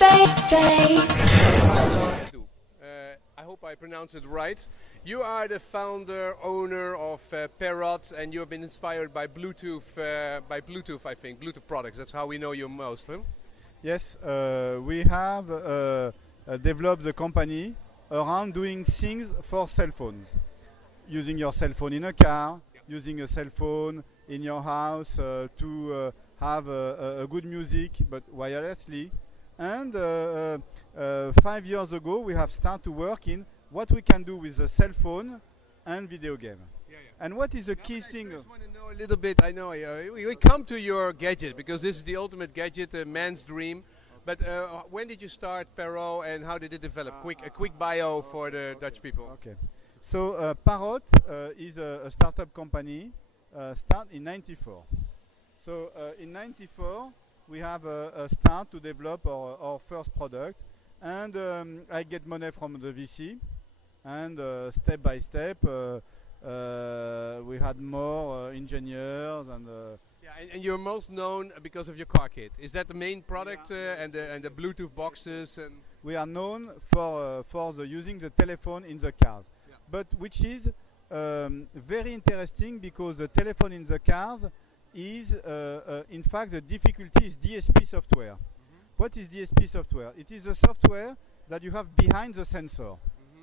I hope I pronounce it right. You are the founder, owner of Parrot, and you have been inspired by Bluetooth, I think, Bluetooth products. That's how we know you most, huh? Yes, we have developed the company around doing things for cell phones. Using your cell phone in a car, using a cell phone in your house to have a good music, but wirelessly. And 5 years ago, we have started to work in what we can do with a cell phone and video game. And what is the key thing? I just want to know a little bit. I know we come to your gadget because this is the ultimate gadget, a man's dream. But when did you start Parrot and how did it develop? A quick bio for the Dutch people. Okay. So Parrot is a startup company, started in '94. So in '94, we have a start to develop our first product, and I get money from the VC, and step by step we had more engineers and. And you're most known because of your car kit. Is that the main product and the Bluetooth boxes? And we are known for using the telephone in the cars, but which is very interesting because the telephone in the cars is in fact the difficulty is DSP software. What is DSP software? It is a software that you have behind the sensor.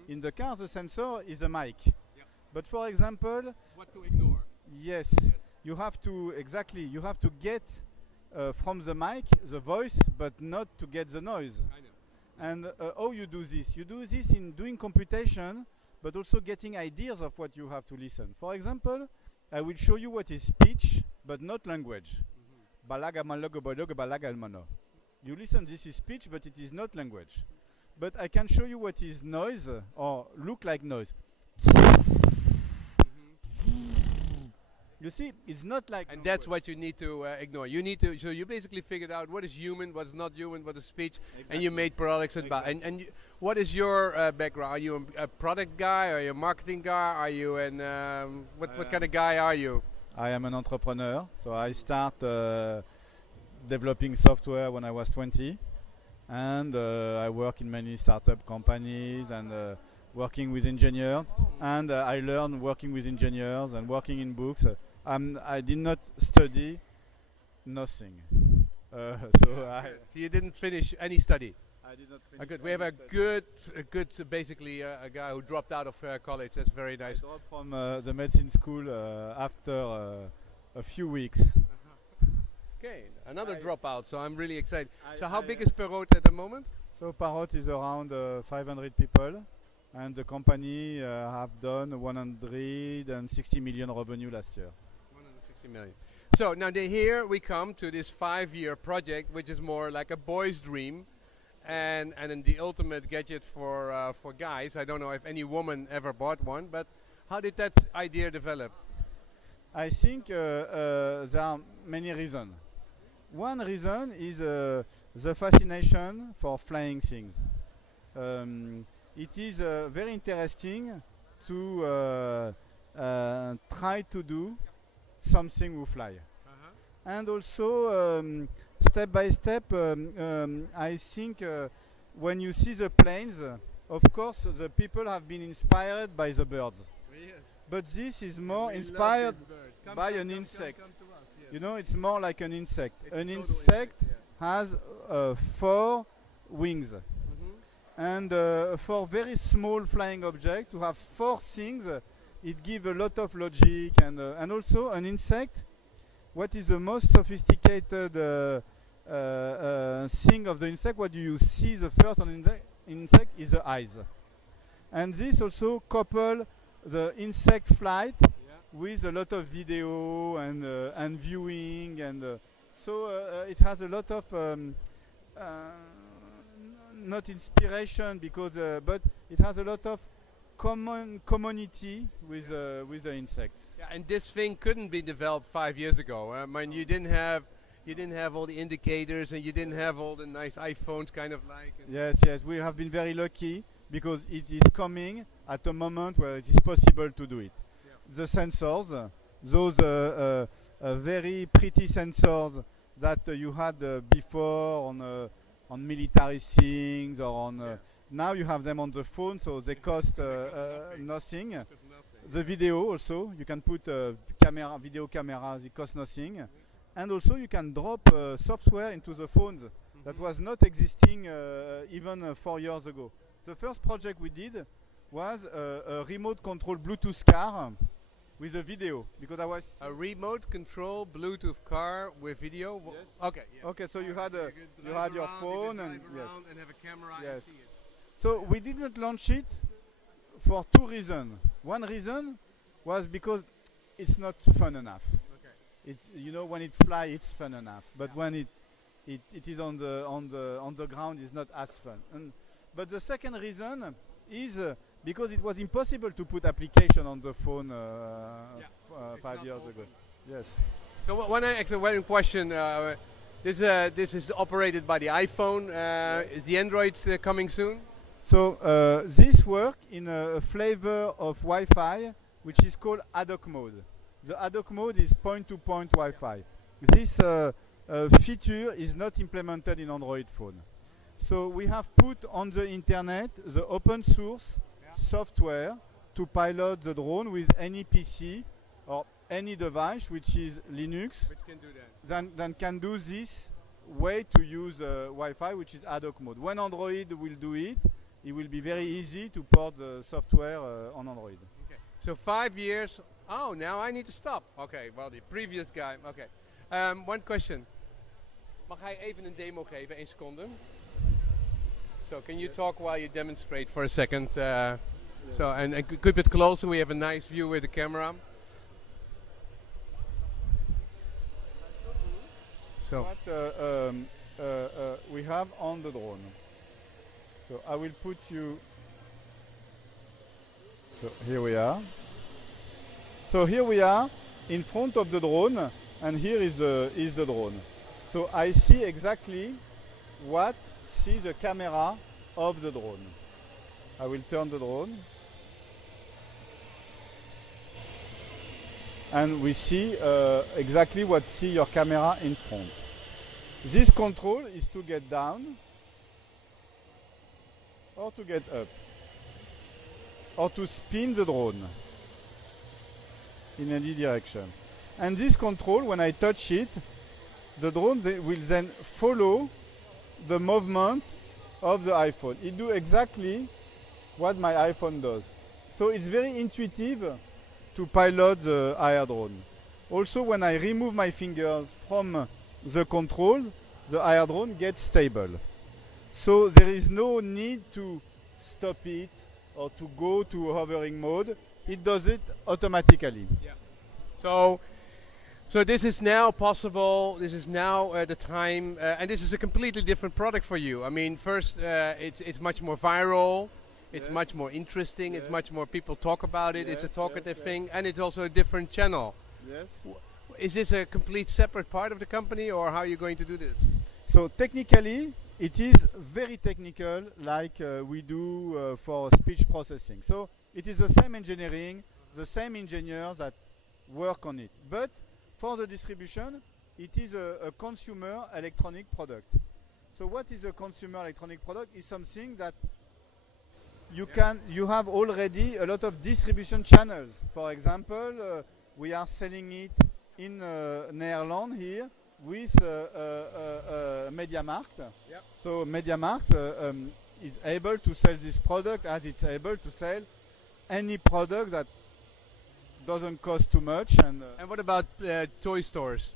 In the car, the sensor is a mic. But for example, what to ignore? Yes. You have to you have to get from the mic the voice, but not to get the noise. I know. And how you do this? You do this in doing computation, but also getting ideas of what you have to listen. For example, I will show you what is speech, but not language. You listen, this is speech, but it is not language. But I can show you what is noise, or look like noise. You see, it's not like. And that's what you need to ignore. You need to. So you basically figured out what is human, what is not human, what is speech, and you made products. And what is your background? Are you a product guy? Are you a marketing guy? Are you an what kind of guy are you? I am an entrepreneur. So I start developing software when I was 20, and I work in many startup companies and. Working with engineers, and I learned working with engineers and working in books. I did not study nothing. So you didn't finish any study? I did not finish. Good. We have a good, basically a guy who dropped out of college. That's very nice. I dropped from the medicine school after a few weeks. Okay, another dropout. So I'm really excited. So how big is Parrot at the moment? So Parrot is around 500 people. And the company have done 160 million revenue last year. 160 million. So now here we come to this 5-year project, which is more like a boy's dream, and the ultimate gadget for guys. I don't know if any woman ever bought one, but how did that idea develop? I think there are many reasons. One reason is the fascination for flying things. It is very interesting to try to do something with fly. And also, step by step, I think when you see the planes, of course, the people have been inspired by the birds. Yes. But this is more inspired by an insect. You know, it's more like an insect. An insect has 4 wings. And for very small flying object, to have 4 things, it gives a lot of logic. And also an insect, what is the most sophisticated thing of the insect? What do you see the first on insect is the eyes. And this also couple the insect flight with a lot of video and viewing. And so it has a lot of not inspiration because but it has a lot of community with the insects. Yeah, and this thing couldn't be developed 5 years ago. I mean, you didn't have all the indicators and you didn't have all the nice iPhones kind of like. Yes, we have been very lucky because it is coming at a moment where it is possible to do it. The sensors, those very pretty sensors that you had before on on military things or on. Now you have them on the phone, so they cost nothing. The video also, you can put video cameras, it costs nothing. And also you can drop software into the phones that was not existing even 4 years ago. The first project we did was a remote control Bluetooth car with a video, because I was a remote control Bluetooth car with video. Yes. Okay. Yeah. Okay, so you had your phone and and have a camera yes. and see it. So we didn't launch it for 2 reasons. One reason was because it's not fun enough. Okay. When it flies, it's fun enough, but when it is on the ground, it's not as fun. But the second reason is because it was impossible to put application on the phone 5 years ago. Yes. So one question. This is operated by the iPhone. Is the Android coming soon? So this works in a flavor of Wi-Fi, which is called ad hoc mode. The ad hoc mode is point-to-point Wi-Fi. This feature is not implemented in Android phone. So we have put on the internet the open source software to pilot the drone with any PC or any device which is Linux. Which can do that. Then can do this way to use Wi-Fi, which is ad hoc mode. When Android will do it, it will be very easy to port the software on Android. Okay. So 5 years. Oh, now I need to stop. Okay, well, the previous guy. Okay. One question. Mag hij even een demo geven, 1 seconde? So can you talk while you demonstrate for a second? So and keep it closer. We have a nice view with the camera. So what we have on the drone. So I will put you. So here we are. So here we are in front of the drone, and here is the drone. So I see exactly what sees the camera of the drone. I will turn the drone, and we see exactly what see your camera in front. This control is to get down or to get up or to spin the drone in any direction. And this control, when I touch it, the drone will then follow the movement of the iPhone. It do exactly what my iPhone does. So it's very intuitive to pilot the AR drone. Also, when I remove my fingers from the control, the AR drone gets stable. So there is no need to stop it or to go to hovering mode. It does it automatically. Yeah. So this is now possible. This is now the time, and this is a completely different product for you. I mean, first it's much more viral. It's much more interesting. It's much more people talk about it. It's a talkative thing, and it's also a different channel. Yes. Is this a complete separate part of the company, or how are you going to do this? So technically, it is very technical, like we do for speech processing. So it is the same engineering, the same engineers that work on it. But for the distribution, it is a consumer electronic product. So what is a consumer electronic product? Is something that you have already a lot of distribution channels. For example, we are selling it in Netherlands here with MediaMarkt. Yep. So MediaMarkt is able to sell this product as it's able to sell any product that doesn't cost too much. And what about toy stores?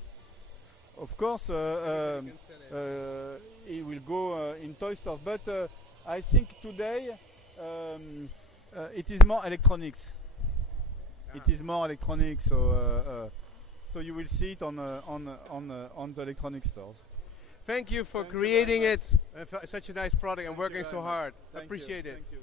Of course, it will go in toy stores, but I think today it is more electronics. It is more electronics, so you will see it on the electronic stores. Thank you for creating it. Such a nice product and working so hard. I appreciate it. Thank you.